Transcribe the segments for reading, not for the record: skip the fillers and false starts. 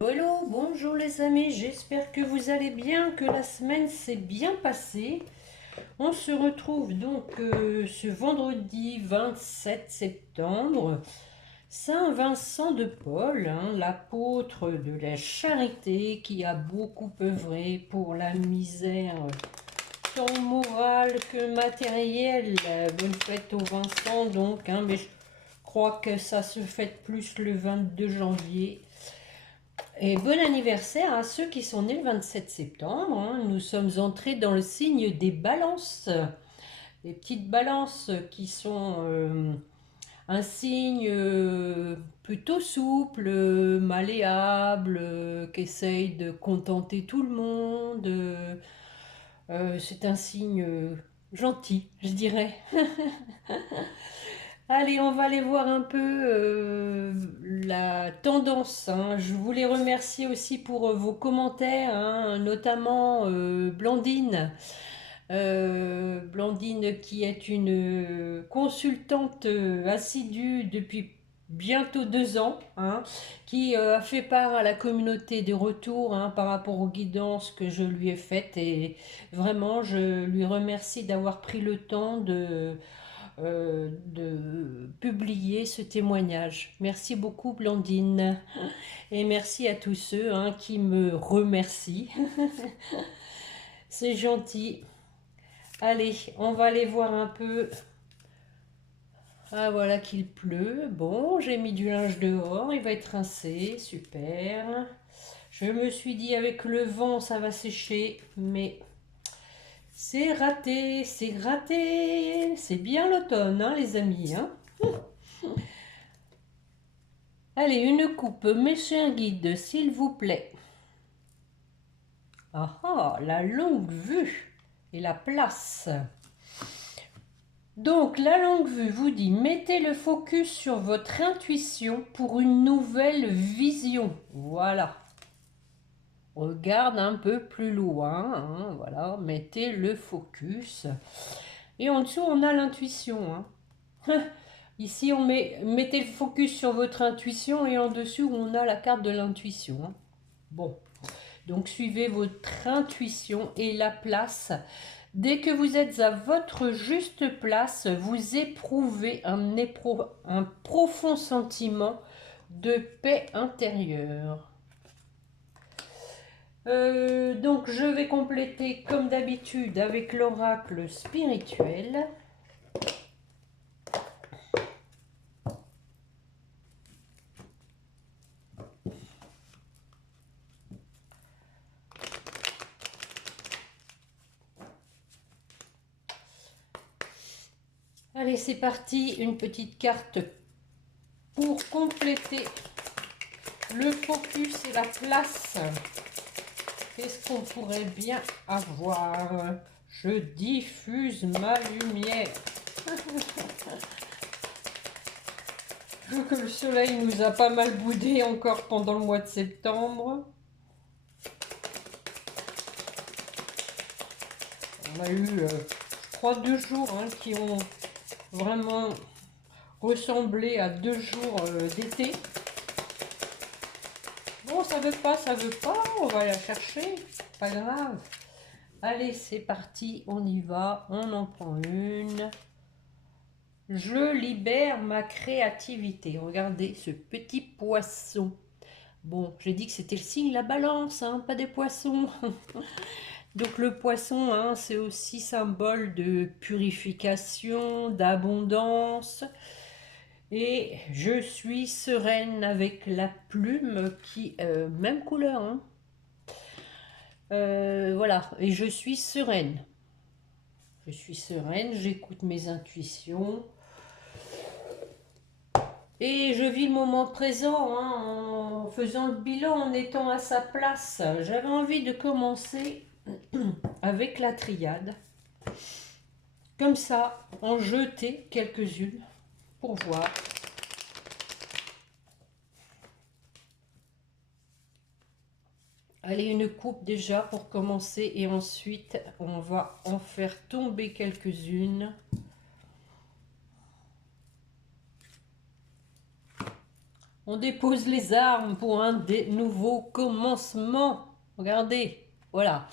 Hello, bonjour les amis, j'espère que vous allez bien, que la semaine s'est bien passée. On se retrouve donc ce vendredi 27 septembre, Saint Vincent de Paul, l'apôtre de la charité qui a beaucoup œuvré pour la misère, tant morale que matérielle. Bonne fête au Vincent donc, mais je crois que ça se fête plus le 22 janvier. Et bon anniversaire à ceux qui sont nés le 27 septembre. Nous sommes entrés dans le signe des balances. Les petites balances qui sont un signe plutôt souple, malléable, qui essaye de contenter tout le monde. C'est un signe gentil, je dirais. Allez, on va aller voir un peu la tendance. Je voulais remercier aussi pour vos commentaires, notamment Blandine. Blandine qui est une consultante assidue depuis bientôt 2 ans, qui a fait part à la communauté des retours par rapport aux guidances que je lui ai faites. Et vraiment, je lui remercie d'avoir pris le temps de publier ce témoignage. Merci beaucoup Blandine et merci à tous ceux qui me remercient. C'est gentil. Allez, on va aller voir un peu. Ah voilà qu'il pleut. Bon, j'ai mis du linge dehors, il va être rincé, super. Je me suis dit avec le vent ça va sécher, mais c'est raté, c'est raté. C'est bien l'automne, les amis. Allez, une coupe, mes chers guides, s'il vous plaît. Ah ah, la longue vue et la place. Donc, la longue vue vous dit, mettez le focus sur votre intuition pour une nouvelle vision. Voilà. Regarde un peu plus loin, voilà, mettez le focus. Et en dessous, on a l'intuition. Ici, on mettez le focus sur votre intuition et en dessous, on a la carte de l'intuition. Bon, donc suivez votre intuition et la place. Dès que vous êtes à votre juste place, vous éprouvez un profond sentiment de paix intérieure. Donc je vais compléter comme d'habitude avec l'oracle spirituel. Allez, c'est parti, une petite carte pour compléter le focus et la place. Qu'est-ce qu'on pourrait bien avoir? Je diffuse ma lumière. Je trouve que le soleil nous a pas mal boudé encore pendant le mois de septembre. On a eu, je crois, 2 jours qui ont vraiment ressemblé à 2 jours d'été. Bon, ça veut pas, on va la chercher, pas grave. Allez, c'est parti, on y va, on en prend une. Je libère ma créativité. Regardez ce petit poisson. Bon, j'ai dit que c'était le signe la balance, pas des poissons. Donc le poisson, c'est aussi symbole de purification, d'abondance. Et je suis sereine avec la plume qui, même couleur. Voilà, et je suis sereine. Je suis sereine, j'écoute mes intuitions. Et je vis le moment présent en faisant le bilan, en étant à sa place. J'avais envie de commencer avec la triade. Comme ça, en jeter quelques-unes pour voir. Allez, une coupe déjà pour commencer et ensuite on va en faire tomber quelques-unes. On dépose les armes pour un nouveau commencement. Regardez, voilà.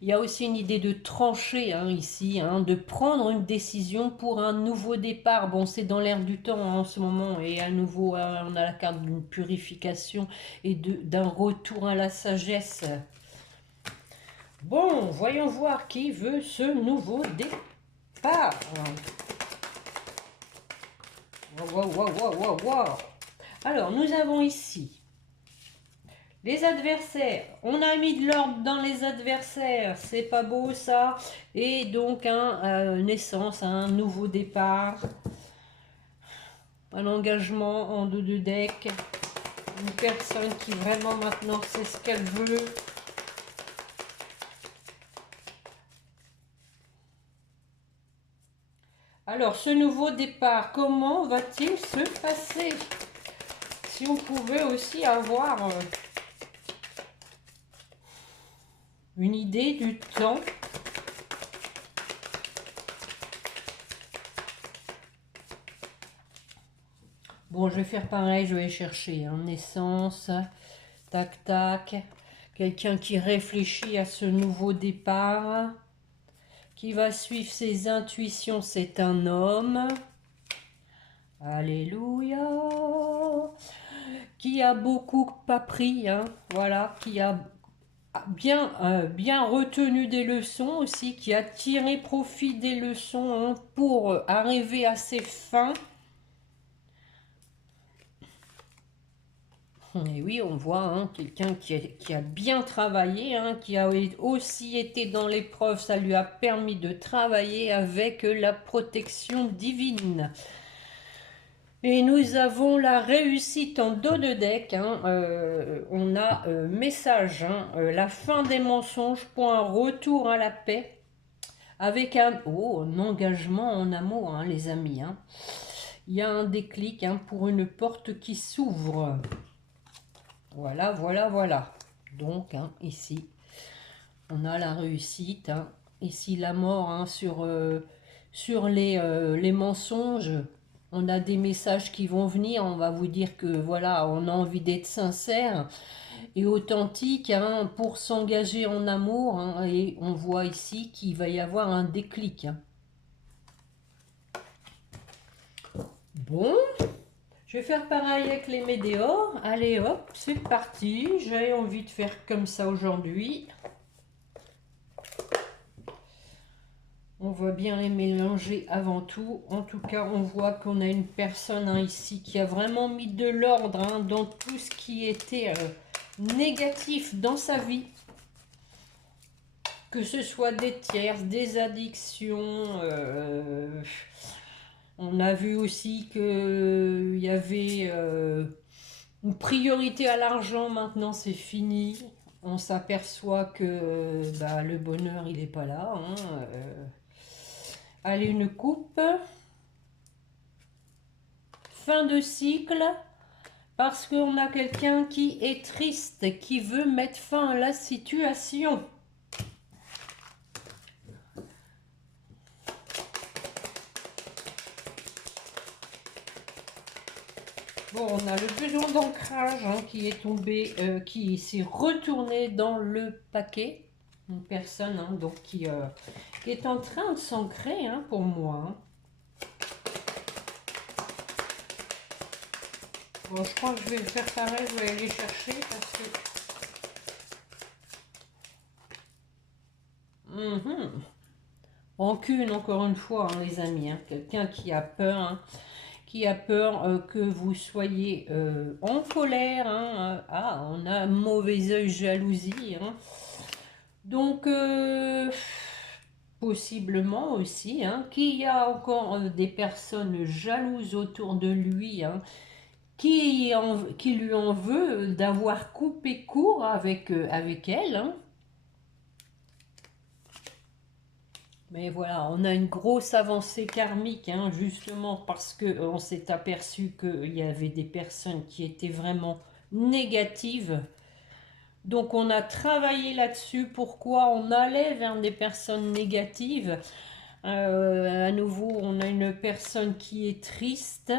Il y a aussi une idée de trancher hein, ici, hein, de prendre une décision pour un nouveau départ. Bon, c'est dans l'air du temps hein, en ce moment. Et à nouveau, on a la carte d'une purification et d'un retour à la sagesse. Bon, voyons voir qui veut ce nouveau départ. Wow, wow, wow, wow, wow. Alors, nous avons ici les adversaires. On a mis de l'ordre dans les adversaires. C'est pas beau ça. Et donc, naissance, un nouveau départ. Un engagement en dos de deck. Une personne qui vraiment maintenant sait ce qu'elle veut. Alors, ce nouveau départ, comment va-t-il se passer? Si on pouvait aussi avoir une idée du temps. Bon, je vais faire pareil, je vais chercher hein, naissance, tac, tac. Quelqu'un qui réfléchit à ce nouveau départ, qui va suivre ses intuitions, c'est un homme. Alléluia. Qui a beaucoup appris, hein, voilà, qui a bien retenu des leçons aussi, qui a tiré profit des leçons hein, pour arriver à ses fins. Et oui, on voit hein, quelqu'un qui a bien travaillé, hein, qui a aussi été dans l'épreuve, ça lui a permis de travailler avec la protection divine. Et nous avons la réussite en dos de deck. Hein, on a message, hein, la fin des mensonges pour un retour à la paix. Avec un engagement en amour, hein, les amis. Hein. Il y a un déclic hein, pour une porte qui s'ouvre. Voilà, voilà, voilà. Donc, hein, ici, on a la réussite. Hein. Ici, la mort hein, sur les mensonges. On a des messages qui vont venir, on va vous dire que voilà, on a envie d'être sincère et authentique hein, pour s'engager en amour. Hein, et on voit ici qu'il va y avoir un déclic. Hein. Bon, je vais faire pareil avec les météores. Allez hop, c'est parti. J'ai envie de faire comme ça aujourd'hui. On va bien les mélanger avant tout. En tout cas, on voit qu'on a une personne hein, ici qui a vraiment mis de l'ordre hein, dans tout ce qui était négatif dans sa vie. Que ce soit des tierces, des addictions. On a vu aussi qu'il y avait une priorité à l'argent. Maintenant, c'est fini. On s'aperçoit que bah, le bonheur, il n'est pas là. Hein, Allez, une coupe. Fin de cycle. Parce qu'on a quelqu'un qui est triste, qui veut mettre fin à la situation. Bon, on a le besoin d'ancrage hein, qui est tombé, qui s'est retourné dans le paquet. Une personne hein, donc qui est en train de s'ancrer hein, pour moi. Hein. Bon, je crois que je vais faire pareil, je vais aller chercher parce que... Rancune, encore une fois, hein, les amis. Hein. Quelqu'un qui a peur, hein, que vous soyez en colère. Hein. Ah, on a un mauvais œil, jalousie. Hein. Donc, possiblement aussi, hein, qu'il y a encore des personnes jalouses autour de lui, hein, qui lui en veut d'avoir coupé court avec elle. Hein. Mais voilà, on a une grosse avancée karmique, hein, justement parce qu'on s'est aperçu qu'il y avait des personnes qui étaient vraiment négatives. Donc on a travaillé là-dessus, pourquoi on allait vers des personnes négatives. À nouveau, on a une personne qui est triste.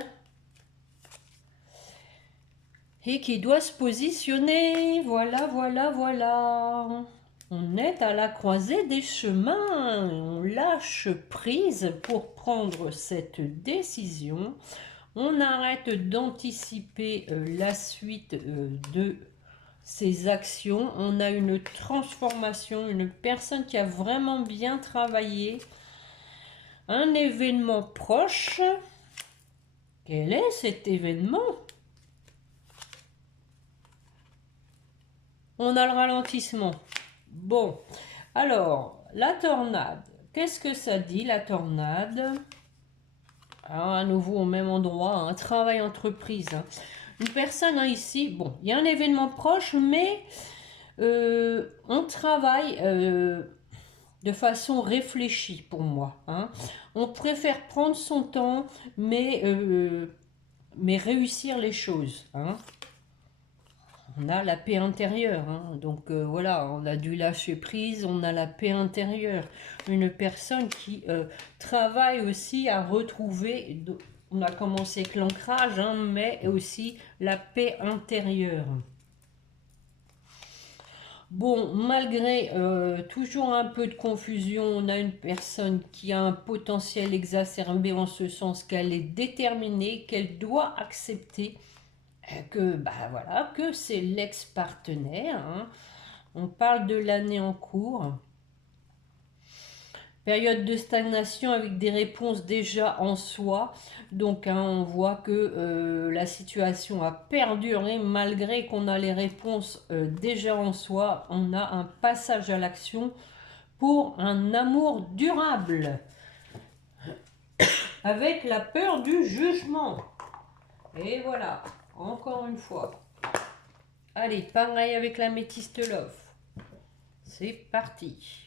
et qui doit se positionner. Voilà, voilà, voilà. On est à la croisée des chemins. On lâche prise pour prendre cette décision. On arrête d'anticiper la suite de ces actions. On a une transformation, une personne qui a vraiment bien travaillé. Un événement proche. Quel est cet événement? On a le ralentissement. Bon, alors, la tornade. Qu'est-ce que ça dit, la tornade? Alors, à nouveau, au même endroit, un travail entreprise. Une personne ici, bon, il y a un événement proche, mais on travaille de façon réfléchie pour moi. On préfère prendre son temps, mais réussir les choses. On a la paix intérieure, donc voilà, on a dû lâcher prise, on a la paix intérieure. Une personne qui travaille aussi à retrouver, on a commencé avec l'ancrage, mais aussi la paix intérieure. Bon, malgré toujours un peu de confusion, on a une personne qui a un potentiel exacerbé en ce sens qu'elle est déterminée, qu'elle doit accepter que voilà, que c'est l'ex-partenaire. On parle de l'année en cours. Période de stagnation avec des réponses déjà en soi. Donc on voit que la situation a perduré malgré qu'on a les réponses déjà en soi. On a un passage à l'action pour un amour durable. Avec la peur du jugement. Et voilà, encore une fois. Allez, pareil avec la métiste love. C'est parti.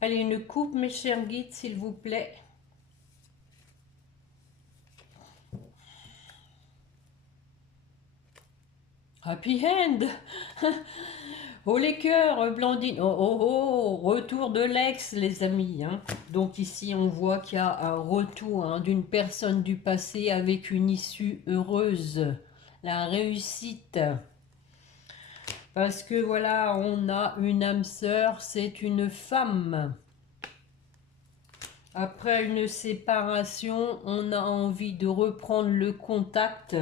Allez, une coupe, mes chers guides, s'il vous plaît. Happy end. Oh les cœurs, Blandine. Oh, oh, oh, retour de l'ex, les amis. Donc ici, on voit qu'il y a un retour d'une personne du passé avec une issue heureuse. La réussite. Parce que voilà, on a une âme sœur, c'est une femme. Après une séparation, on a envie de reprendre le contact.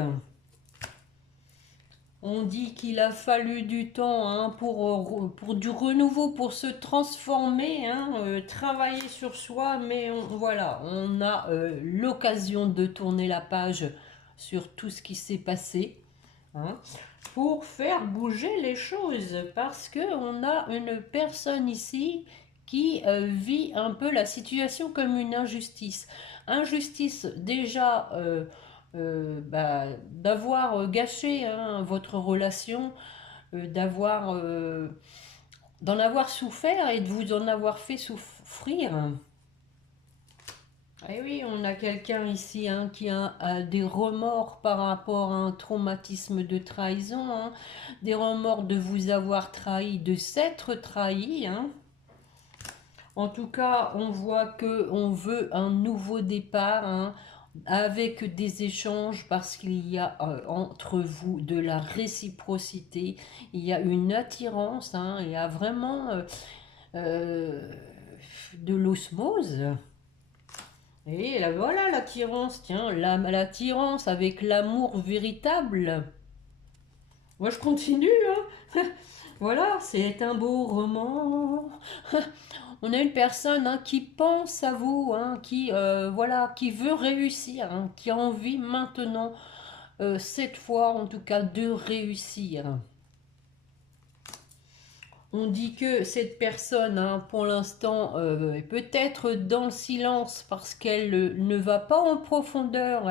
On dit qu'il a fallu du temps pour du renouveau, pour se transformer, travailler sur soi, mais voilà, on a l'occasion de tourner la page sur tout ce qui s'est passé, pour faire bouger les choses, parce qu'on a une personne ici qui vit un peu la situation comme une injustice. Injustice déjà d'avoir gâché votre relation, d'en avoir souffert et de vous en avoir fait souffrir. Et oui, on a quelqu'un ici qui a des remords par rapport à un traumatisme de trahison, des remords de vous avoir trahi, de s'être trahi. En tout cas, on voit que on veut un nouveau départ, avec des échanges, parce qu'il y a entre vous de la réciprocité, il y a une attirance, il y a vraiment de l'osmose. Et là, voilà l'attirance, tiens, l'attirance avec l'amour véritable. Moi je continue, Voilà, c'est un beau roman. On a une personne qui pense à vous, voilà, qui veut réussir, qui a envie maintenant, cette fois en tout cas, de réussir. On dit que cette personne, pour l'instant, est peut-être dans le silence parce qu'elle ne va pas en profondeur.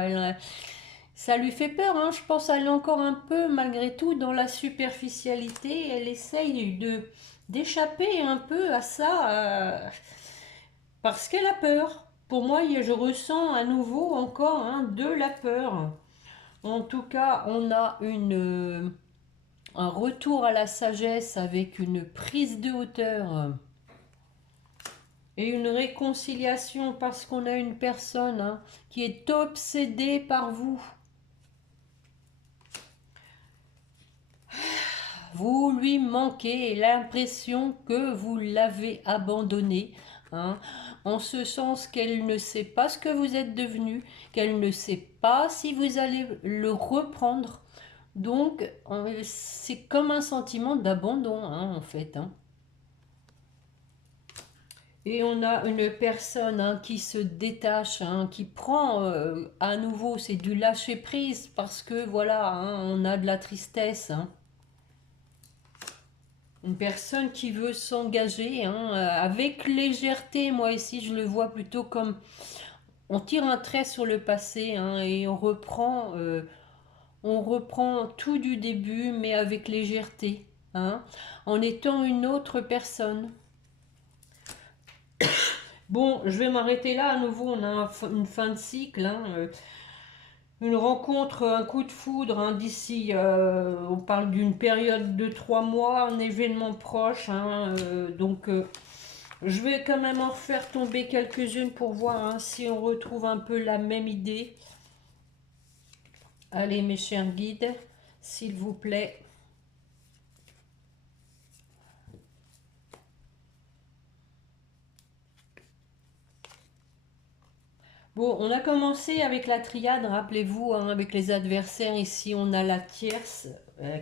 Ça lui fait peur, je pense qu'elle est encore un peu, malgré tout, dans la superficialité. Elle essaye d'échapper un peu à ça parce qu'elle a peur. Pour moi, je ressens à nouveau encore de la peur. En tout cas, on a un retour à la sagesse avec une prise de hauteur et une réconciliation parce qu'on a une personne qui est obsédée par vous. Vous lui manquez et l'impression que vous l'avez abandonné, en ce sens qu'elle ne sait pas ce que vous êtes devenu, qu'elle ne sait pas si vous allez le reprendre. Donc, c'est comme un sentiment d'abandon, en fait. Et on a une personne qui se détache, qui prend à nouveau, c'est du lâcher prise parce que voilà, on a de la tristesse. Une personne qui veut s'engager avec légèreté. Moi ici, je le vois plutôt comme on tire un trait sur le passé et on reprend tout du début, mais avec légèreté, en étant une autre personne. Bon, je vais m'arrêter là. À nouveau, on a une fin de cycle. Une rencontre, un coup de foudre d'ici, on parle d'une période de 3 mois, un événement proche. Donc, je vais quand même en refaire tomber quelques-unes pour voir si on retrouve un peu la même idée. Allez, mes chers guides, s'il vous plaît. Bon, on a commencé avec la triade, rappelez-vous, avec les adversaires. Ici, on a la tierce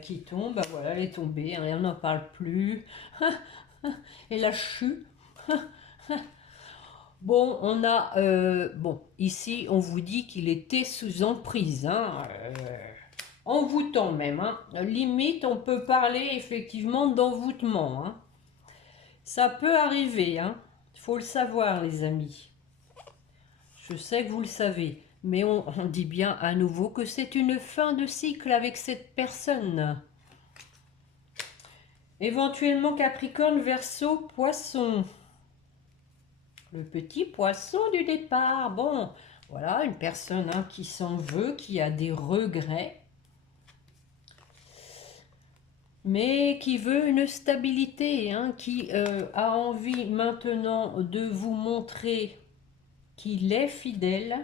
qui tombe. Voilà, elle est tombée, on n'en parle plus. Elle a chu. Bon, on a... bon, ici, on vous dit qu'il était sous emprise. Envoûtant même. Limite, on peut parler effectivement d'envoûtement. Ça peut arriver. Il faut le savoir, les amis. Je sais que vous le savez, mais on dit bien à nouveau que c'est une fin de cycle avec cette personne. Éventuellement Capricorne, Verseau, Poisson. Le petit poisson du départ. Bon, voilà, une personne qui s'en veut, qui a des regrets, mais qui veut une stabilité, qui a envie maintenant de vous montrer qu'il est fidèle.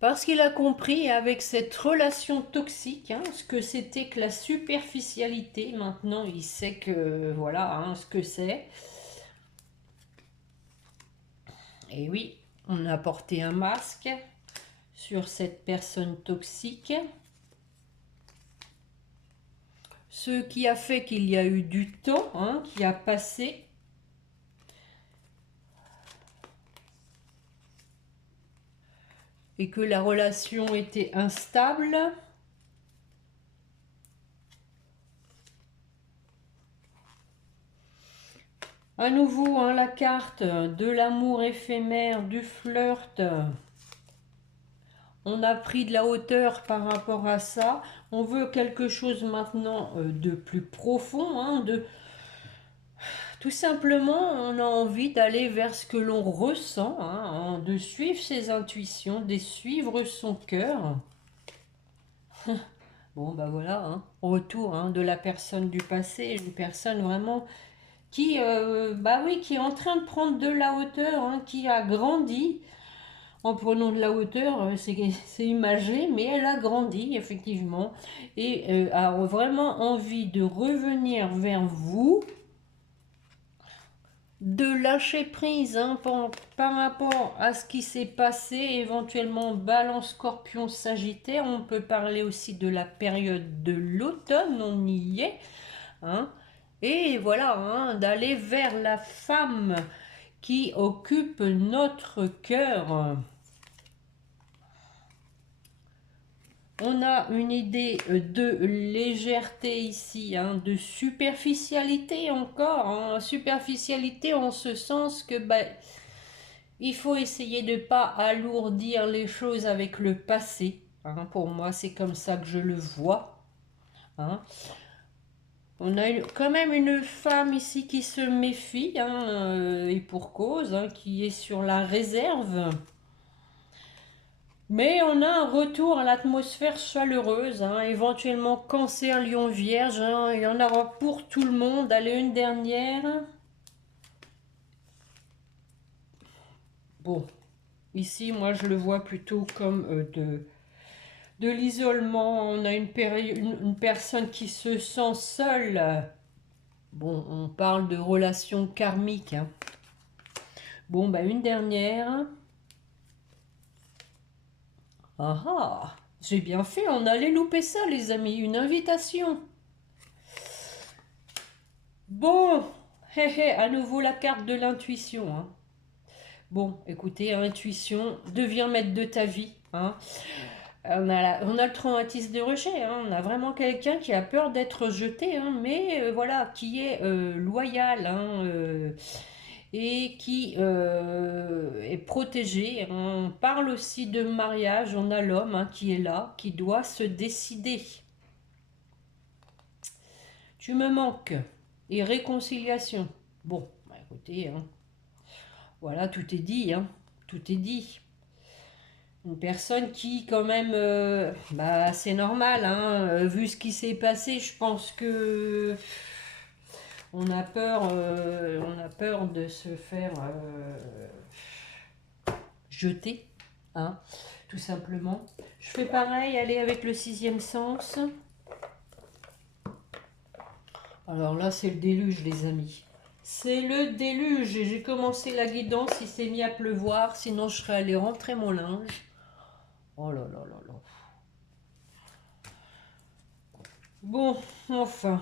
Parce qu'il a compris avec cette relation toxique ce que c'était que la superficialité. Maintenant, il sait que voilà ce que c'est. Et oui, on a porté un masque sur cette personne toxique. Ce qui a fait qu'il y a eu du temps qui a passé. Et que la relation était instable. À nouveau, la carte de l'amour éphémère, du flirt. On a pris de la hauteur par rapport à ça. On veut quelque chose maintenant de plus profond, tout simplement, on a envie d'aller vers ce que l'on ressent, de suivre ses intuitions, de suivre son cœur. Bon, bah voilà, retour de la personne du passé, une personne vraiment qui, qui est en train de prendre de la hauteur, qui a grandi. En prenant de la hauteur, c'est imagé, mais elle a grandi, effectivement, et a vraiment envie de revenir vers vous, de lâcher prise par rapport à ce qui s'est passé, éventuellement Balance, Scorpion, Sagittaire. On peut parler aussi de la période de l'automne, on y est, et voilà, d'aller vers la femme qui occupe notre cœur. On a une idée de légèreté ici, de superficialité encore. Superficialité en ce sens que il faut essayer de ne pas alourdir les choses avec le passé. Pour moi, c'est comme ça que je le vois. On a quand même une femme ici qui se méfie, et pour cause, qui est sur la réserve. Mais on a un retour à l'atmosphère chaleureuse, hein, éventuellement Cancer, Lion, Vierge, hein, il y en aura pour tout le monde. Allez, une dernière. Bon, ici, moi, je le vois plutôt comme de l'isolement. On a une personne qui se sent seule. Bon, on parle de relations karmiques, hein. Bon, bah, une dernière. Ah ah, j'ai bien fait, on allait louper ça, les amis, une invitation. Bon, hé hé, à nouveau la carte de l'intuition, hein. Bon, écoutez, intuition, deviens maître de ta vie, hein. On a le traumatisme de rejet, hein. On a vraiment quelqu'un qui a peur d'être jeté, hein, mais voilà, qui est loyal, hein, et qui est protégé. On parle aussi de mariage, on a l'homme, hein, qui est là, qui doit se décider. Tu me manques. Et réconciliation. Bon, bah écoutez, hein, voilà, tout est dit, hein, tout est dit. Une personne qui, quand même, bah c'est normal, hein, vu ce qui s'est passé, je pense que on a peur de se faire jeter, hein, tout simplement. Je fais pareil, allez avec le sixième sens. Alors là, c'est le déluge, les amis. C'est le déluge. J'ai commencé la guidance, il s'est mis à pleuvoir, sinon je serais allée rentrer mon linge. Oh là là là là. Bon, enfin.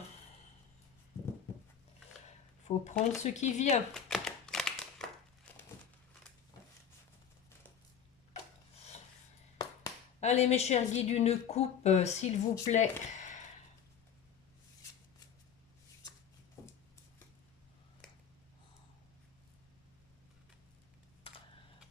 Faut prendre ce qui vient. Allez, mes chers guides, une coupe, s'il vous plaît.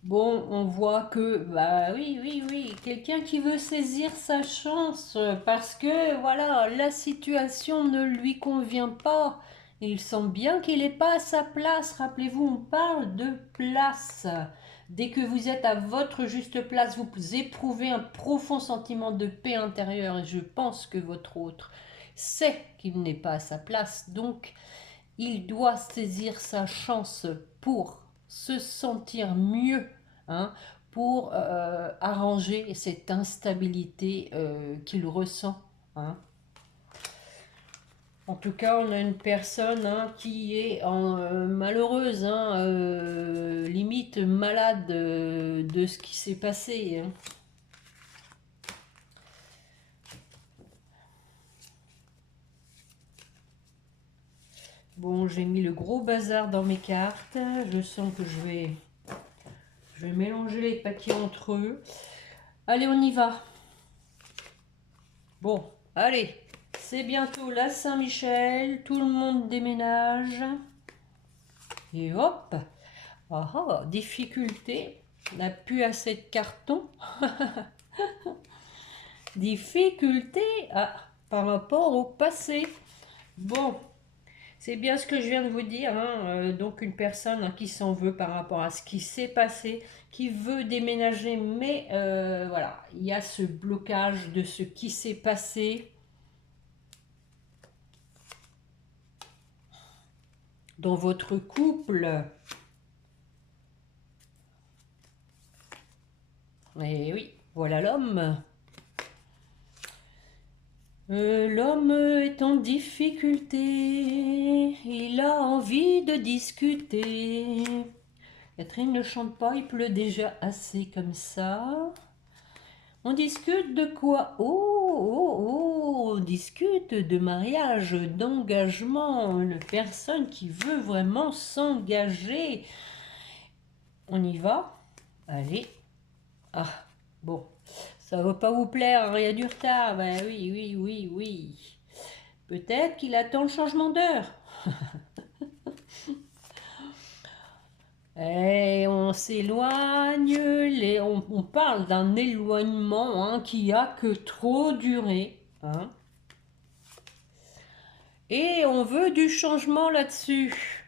Bon, on voit que, bah oui, oui, oui, quelqu'un qui veut saisir sa chance parce que, voilà, la situation ne lui convient pas. Il sent bien qu'il n'est pas à sa place. Rappelez-vous, on parle de place. Dès que vous êtes à votre juste place, vous éprouvez un profond sentiment de paix intérieure et je pense que votre autre sait qu'il n'est pas à sa place. Donc, il doit saisir sa chance pour se sentir mieux, hein, pour arranger cette instabilité qu'il ressent, hein. En tout cas, on a une personne, hein, qui est malheureuse, hein, limite malade de ce qui s'est passé, hein. Bon, j'ai mis le gros bazar dans mes cartes. Je sens que je vais mélanger les paquets entre eux. Allez, on y va. Bon, allez. C'est bientôt la Saint-Michel. Tout le monde déménage. Et hop. Ah ah, difficulté. On n'a plus assez de cartons. Difficulté par rapport au passé. Bon. C'est bien ce que je viens de vous dire, hein. Donc une personne, hein, qui s'en veut par rapport à ce qui s'est passé, qui veut déménager, mais voilà, il y a ce blocage de ce qui s'est passé dans votre couple. Et oui, voilà l'homme. L'homme est en difficulté, il a envie de discuter. Catherine ne chante pas, il pleut déjà assez comme ça. On discute de quoi? On discute de mariage, d'engagement, une personne qui veut vraiment s'engager. On y va? Allez. Ah, bon. Ça va pas vous plaire, hein, il y a du retard. Ben oui, oui, oui, oui. Peut-être qu'il attend le changement d'heure. Et on s'éloigne, on parle d'un éloignement, hein, qui a que trop duré, hein. Et on veut du changement là-dessus.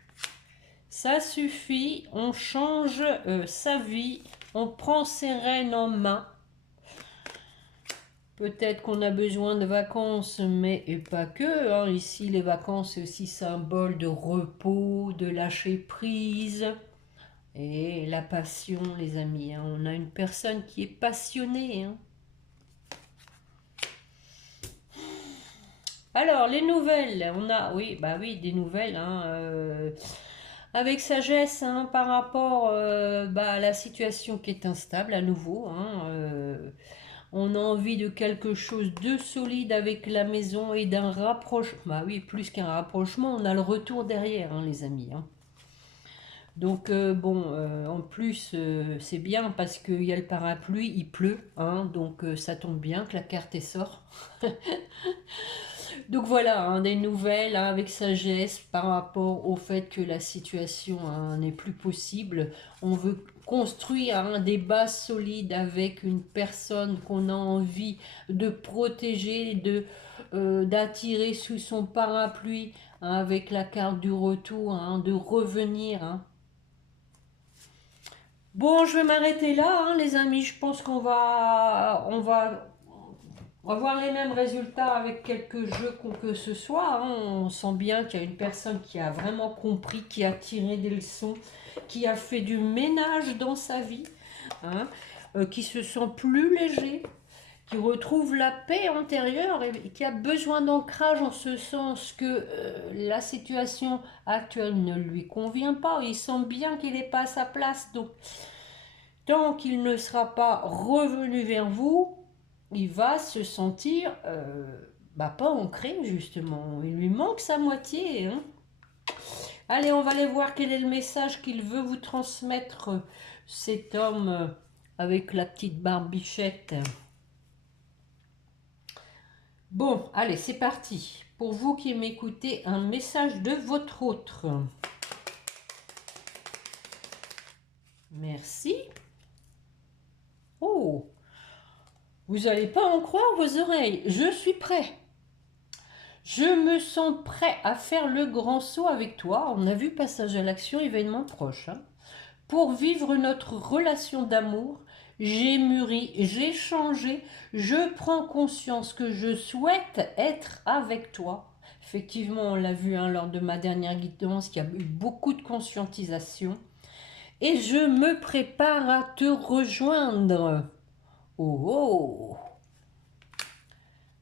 Ça suffit, on change sa vie, on prend ses rênes en main. Peut-être qu'on a besoin de vacances, mais et pas que, hein. Ici, les vacances, c'est aussi symbole de repos, de lâcher prise. Et la passion, les amis, hein. On a une personne qui est passionnée, hein. Alors, les nouvelles, on a, oui, bah oui, des nouvelles, hein, avec sagesse, hein, par rapport bah, à la situation qui est instable à nouveau, hein, on a envie de quelque chose de solide avec la maison et d'un rapprochement. Bah oui, plus qu'un rapprochement, on a le retour derrière, hein, les amis, hein. Donc bon, en plus, c'est bien parce qu'il y a le parapluie, il pleut, hein, donc ça tombe bien que la carte est sort. Donc voilà, hein, des nouvelles, hein, avec sagesse par rapport au fait que la situation, hein, n'est plus possible. On veut construire, hein, des bases solides avec une personne qu'on a envie de protéger, d'attirer sous son parapluie, hein, avec la carte du retour, hein, de revenir, hein. Bon, je vais m'arrêter là, hein, les amis. Je pense on va voir les mêmes résultats avec quelques jeux que ce soit, hein. On sent bien qu'il y a une personne qui a vraiment compris, qui a tiré des leçons, qui a fait du ménage dans sa vie, hein, qui se sent plus léger, qui retrouve la paix intérieure et qui a besoin d'ancrage en ce sens que la situation actuelle ne lui convient pas. Il sent bien qu'il n'est pas à sa place. Donc, tant qu'il ne sera pas revenu vers vous, il va se sentir bah, pas ancré, justement. Il lui manque sa moitié, hein. Allez, on va aller voir quel est le message qu'il veut vous transmettre, cet homme avec la petite barbichette. Bon, allez, c'est parti. Pour vous qui m'écoutez, un message de votre autre. Merci. Oh, vous n'allez pas en croire vos oreilles. Je suis prêt. Je me sens prêt à faire le grand saut avec toi. On a vu passage à l'action, événement proche, hein. Pour vivre notre relation d'amour, j'ai mûri, j'ai changé, je prends conscience que je souhaite être avec toi. Effectivement, on l'a vu, hein, lors de ma dernière guidance, qu'il y a eu beaucoup de conscientisation. Et je me prépare à te rejoindre. Oh oh!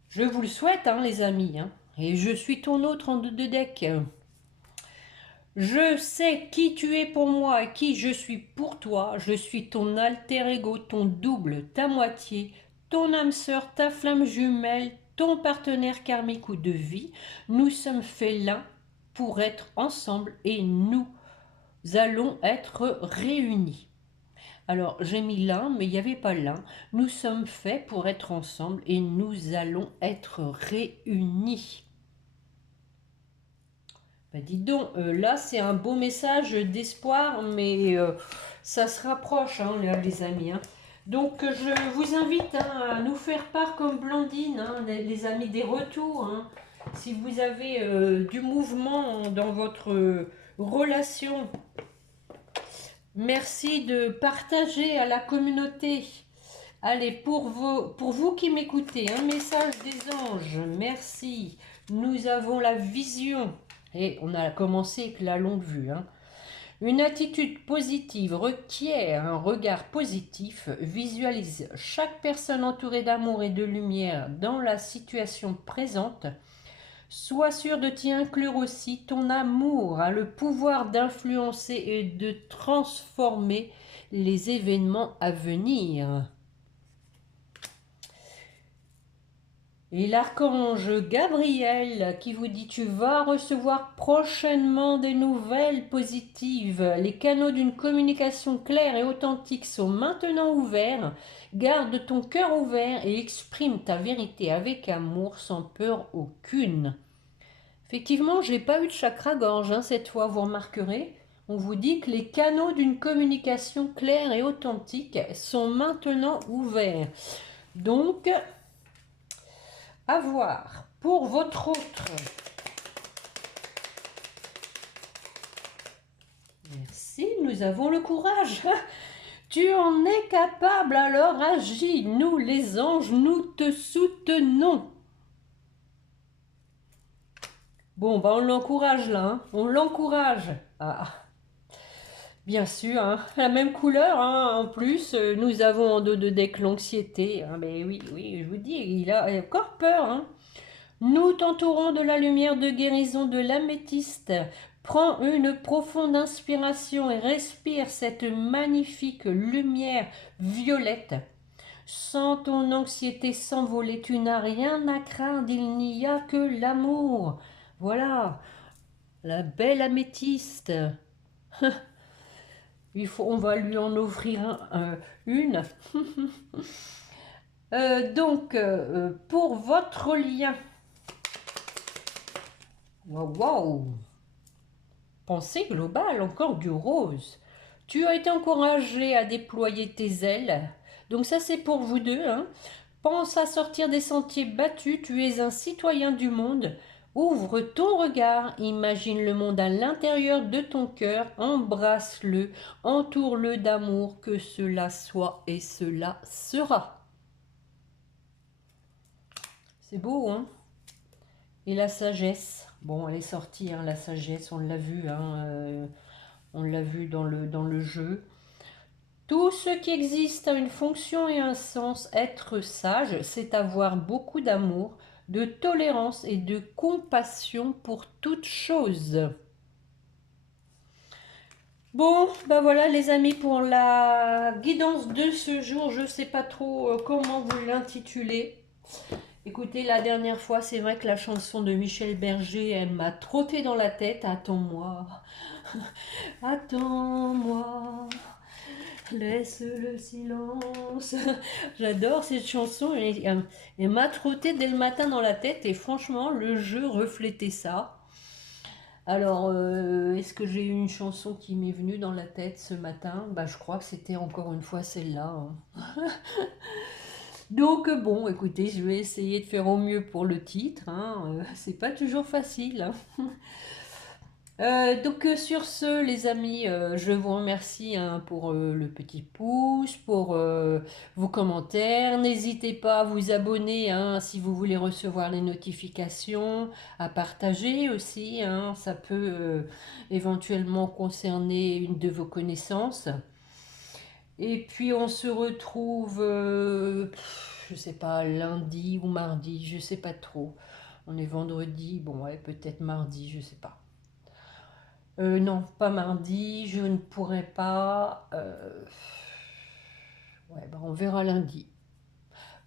Je vous le souhaite, hein, les amis, hein. Et je suis ton autre en deux decks. Je sais qui tu es pour moi et qui je suis pour toi. Je suis ton alter ego, ton double, ta moitié, ton âme sœur, ta flamme jumelle, ton partenaire karmique ou de vie. Nous sommes faits l'un pour être ensemble et nous allons être réunis. Alors j'ai mis l'un, mais il n'y avait pas l'un. Nous sommes faits pour être ensemble et nous allons être réunis. Ben dis donc, là c'est un beau message d'espoir, mais ça se rapproche, hein, les amis, hein. Donc je vous invite, hein, à nous faire part comme Blandine, hein, les amis, des retours, hein. Si vous avez du mouvement dans votre relation, merci de partager à la communauté. Allez, pour vous qui m'écoutez, un message des anges, merci. Nous avons la vision. Et on a commencé avec la longue vue, hein. Une attitude positive requiert un regard positif. Visualise chaque personne entourée d'amour et de lumière dans la situation présente. Sois sûr de t'y inclure aussi. Ton amour a le pouvoir d'influencer et de transformer les événements à venir. Et l'archange Gabriel qui vous dit: tu vas recevoir prochainement des nouvelles positives. Les canaux d'une communication claire et authentique sont maintenant ouverts. Garde ton cœur ouvert et exprime ta vérité avec amour sans peur aucune. Effectivement, je n'ai pas eu de chakra-gorge, hein, cette fois, vous remarquerez. On vous dit que les canaux d'une communication claire et authentique sont maintenant ouverts. Donc, à voir pour votre autre. Merci, nous avons le courage. Tu en es capable, alors agis. Nous, les anges, nous te soutenons. Bon, bah on l'encourage là, hein. On l'encourage. Ah, bien sûr, hein. La même couleur, hein. En plus, nous avons en dos de deck l'anxiété, hein. Mais oui, oui, je vous dis, il a encore peur, hein. Nous t'entourons de la lumière de guérison de l'améthyste. Prends une profonde inspiration et respire cette magnifique lumière violette. Sens ton anxiété s'envoler, tu n'as rien à craindre, il n'y a que l'amour. Voilà, la belle améthyste. On va lui en offrir une. Pour votre lien. Waouh, waouh. Pensée globale, encore du rose. Tu as été encouragé à déployer tes ailes. Donc ça c'est pour vous deux, hein. Pense à sortir des sentiers battus, tu es un citoyen du monde. Ouvre ton regard, imagine le monde à l'intérieur de ton cœur, embrasse-le, entoure-le d'amour, que cela soit et cela sera. C'est beau, hein? Et la sagesse, bon, elle est sortie, hein, la sagesse, on l'a vu, hein, on l'a vu dans le jeu. Tout ce qui existe a une fonction et un sens. Être sage, c'est avoir beaucoup d'amour, de tolérance et de compassion pour toute chose. Bon, ben voilà les amis pour la guidance de ce jour. Je ne sais pas trop comment vous l'intituler. Écoutez, la dernière fois, c'est vrai que la chanson de Michel Berger, elle m'a trotté dans la tête. Attends-moi, attends-moi. Laisse le silence. J'adore cette chanson. Elle m'a trotté dès le matin dans la tête et franchement, le jeu reflétait ça. Alors, est-ce que j'ai eu une chanson qui m'est venue dans la tête ce matin? Bah, je crois que c'était encore une fois celle-là, hein. Donc, bon, écoutez, je vais essayer de faire au mieux pour le titre, hein. C'est pas toujours facile, hein. Sur ce, les amis, je vous remercie, hein, pour le petit pouce, pour vos commentaires. N'hésitez pas à vous abonner, hein, si vous voulez recevoir les notifications, à partager aussi, hein, ça peut éventuellement concerner une de vos connaissances. Et puis on se retrouve, je sais pas, lundi ou mardi, je sais pas trop. On est vendredi, bon ouais, peut-être mardi, je sais pas. Non, pas mardi, je ne pourrai pas. Ouais, bah, on verra lundi.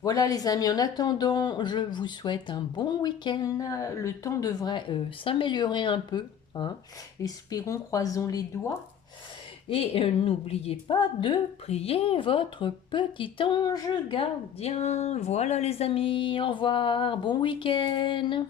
Voilà les amis, en attendant, je vous souhaite un bon week-end. Le temps devrait s'améliorer un peu, hein. Espérons, croisons les doigts. Et n'oubliez pas de prier votre petit ange gardien. Voilà les amis, au revoir, bon week-end.